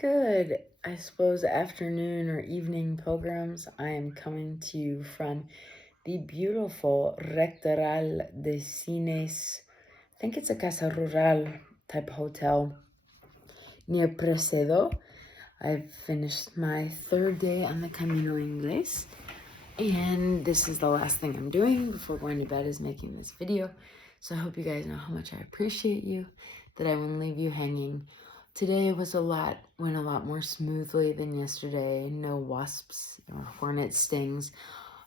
Good, I suppose, afternoon or evening pilgrims. I am coming to you from the beautiful Rectoral de Cines. I think it's a Casa Rural type hotel near Presedo. I've finished my third day on the Camino Inglés, and this is the last thing I'm doing before going to bed is making this video. So I hope you guys know how much I appreciate you, that I wouldn't leave you hanging. Today went a lot more smoothly than yesterday. No wasps or hornet stings.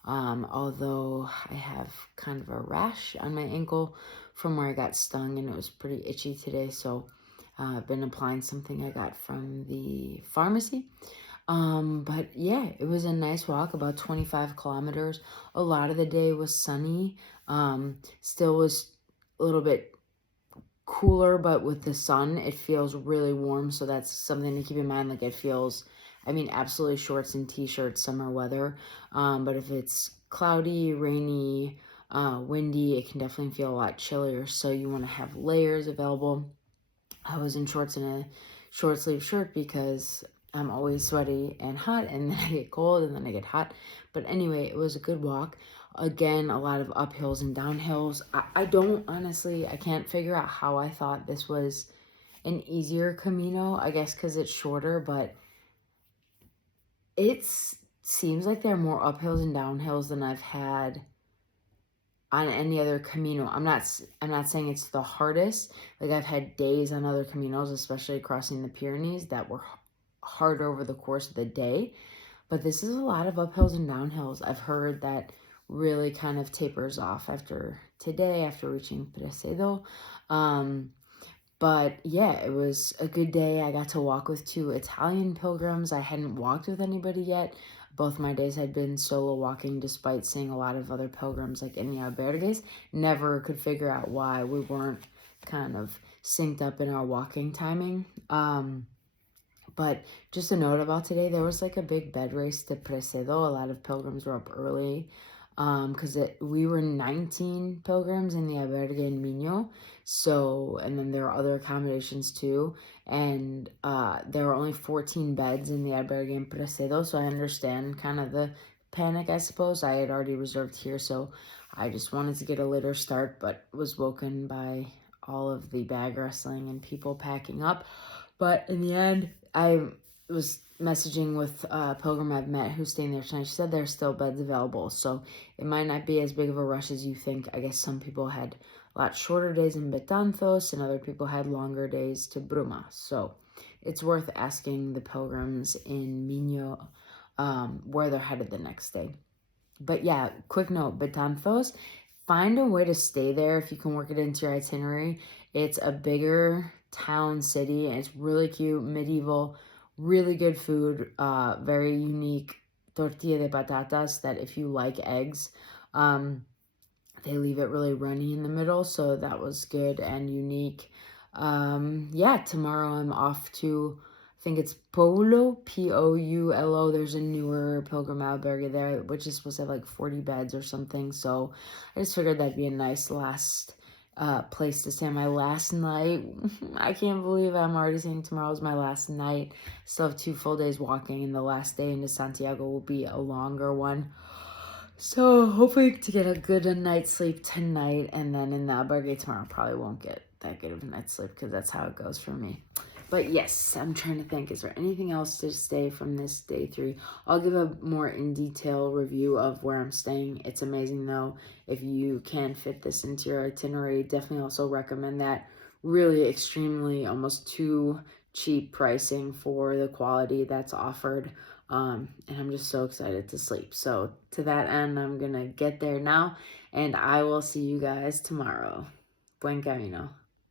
Although I have kind of a rash on my ankle from where I got stung, and it was pretty itchy today. So I've been applying something I got from the pharmacy. But yeah, it was a nice walk, about 25 kilometers. A lot of the day was sunny. Still was a little bit cooler, but with the sun, it feels really warm. So that's something to keep in mind. Like it feels, absolutely shorts and t-shirts, summer weather. But if it's cloudy, rainy, windy, it can definitely feel a lot chillier. So you want to have layers available. I was in shorts and a short sleeve shirt because I'm always sweaty and hot, and then I get cold and then I get hot. But anyway, it was a good walk. Again, a lot of uphills and downhills. I don't, honestly, I can't figure out how I thought this was an easier Camino. I guess because it's shorter, but it seems like there are more uphills and downhills than I've had on any other Camino. I'm not saying it's the hardest. Like I've had days on other Caminos, especially crossing the Pyrenees, that were hard over the course of the day. But this is a lot of uphills and downhills. I've heard that really kind of tapers off after today, after reaching Presedo. But yeah, it was a good day. I got to walk with 2 Italian pilgrims. I hadn't walked with anybody yet. Both my days had been solo walking, despite seeing a lot of other pilgrims like in the albergues. Never could figure out why we weren't kind of synced up in our walking timing. But just a note about today, there was like a big bed race to Presedo. A lot of pilgrims were up early because we were 19 pilgrims in the albergue in Miño. So, and then there are other accommodations too. And there were only 14 beds in the albergue in Presedo. So I understand kind of the panic, I suppose. I had already reserved here, so I just wanted to get a later start, but was woken by all of the bag wrestling and people packing up. But in the end, I was messaging with a pilgrim I've met who's staying there tonight. She said there's still beds available, so it might not be as big of a rush as you think. I guess some people had a lot shorter days in Betanzos, and other people had longer days to Bruma. So it's worth asking the pilgrims in Miño where they're headed the next day. But yeah, quick note, Betanzos, find a way to stay there if you can work it into your itinerary. It's a bigger town city, and it's really cute, medieval, really good food, very unique tortilla de patatas that if you like eggs, they leave it really runny in the middle, so that was good and unique. Yeah, tomorrow I'm off to, I think it's Poulo, Poulo. There's a newer pilgrim albergue there, which is supposed to have like 40 beds or something. So I just figured that'd be a nice last place to stay on my last night. I can't believe I'm already saying tomorrow's my last night. Still have 2 full days walking, and the last day into Santiago will be a longer one. So hoping to get a good night's sleep tonight, and then in the albergue tomorrow probably won't get that good of a night's sleep because that's how it goes for me. But yes, I'm trying to think, is there anything else to stay from this day 3? I'll give a more in detail review of where I'm staying. It's amazing though. If you can fit this into your itinerary, definitely also recommend that. Really extremely, almost too cheap pricing for the quality that's offered. And I'm just so excited to sleep. So to that end, I'm gonna get there now, and I will see you guys tomorrow. Buen camino.